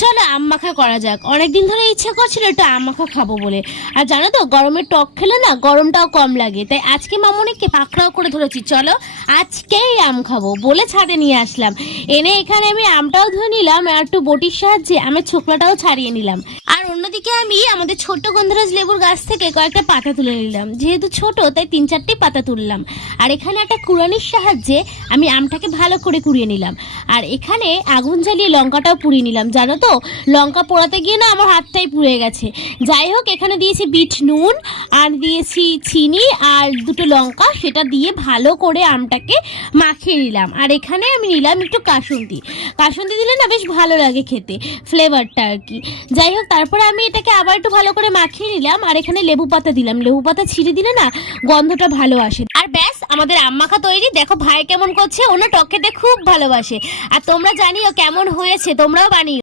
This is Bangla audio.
চলো আম মাখা করা যাক। অনেকদিন ধরে ইচ্ছা করছিল একটু আম মাখা খাবো বলে। আর জানো তো গরমে টক খেলে না গরমটাও কম লাগে, তাই আজকে মামনিকে পাকড়াও করে ধরেছি, চলো আজকেই আম খাবো বলে ছাদে নিয়ে আসলাম। এনে এখানে আমি আমটাও ধুয়ে নিলাম আর একটু বটির সাহায্যে আমের ছোকলাটাও ছাড়িয়ে নিলাম। আর অন্যদিকে আমি আমাদের ছোট্ট গন্ধরাজ লেবুর গাছ থেকে কয়েকটা পাতা তুলে নিলাম, যেহেতু ছোট তাই 3-4টি পাতা তুললাম। আর এখানে একটা কুড়ানির সাহায্যে আমি আমটাকে ভালো করে কুড়িয়ে নিলাম। আর এখানে আগুন জ্বালিয়ে লঙ্কাটাও পুড়িয়ে নিলাম। জানো তো লঙ্কা পোড়াতে গিয়ে না আমার হাতটাই পুড়ে গেছে। যাই হোক, এখানে দিয়েছি বিট নুন আর দিয়েছি চিনি আর দুটো লঙ্কা, সেটা দিয়ে ভালো করে আমটাকে মাখিয়ে নিলাম। আর এখানে আমি নিলাম একটু কাসুন্দি। কাসুন্দি দিলে না বেশ ভালো লাগে খেতে, ফ্লেভারটা আর কি। যাই হোক, তারপরে আমি এটাকে আবার একটু ভালো করে মাখিয়ে নিলাম। আর এখানে লেবু পাতা দিলাম, লেবু পাতা ছিঁড়ে দিলে না গন্ধটা ভালো আসে। আর ব্যাস, আমাদের আম মাখা তৈরি। দেখো ভাই কেমন করছে, ওনা টক খেতে খুব ভালোবাসে। আর তোমরা জানিও কেমন হয়েছে, তোমরাও বানিও।